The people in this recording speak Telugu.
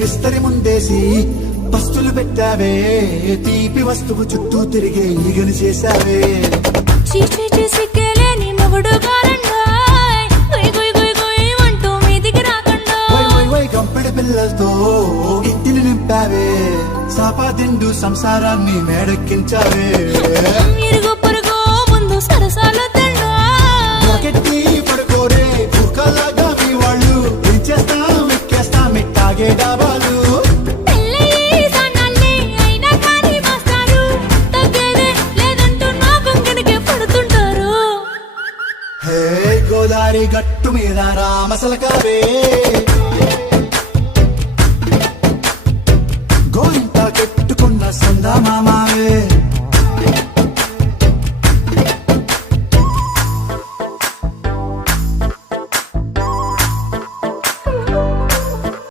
విస్తరి ముందేసి పస్తులు పెట్టావే తీపి వస్తువు చుట్టూ తిరిగే ఈగను చేశావే చీచీ సిక్కేలేని మొగుడు కారండాయ్ గుయ్ గుయ్ గుయ్ గుయ్ అంటూ మీదికి రాకుండా కంపెడి పిల్లలతో ఇంటిని నింపావే సాపాదిండు సంసారాన్ని మేడెక్కించావే ఇరుగు పొరుగు ముందు సరసాలు తిండా రాకెట్టి పడుకోరే కుక్కలాగా మీ వాళ్ళు ఏం చేస్తాం ఎక్కేస్తాం ఇట్టాగే డాబా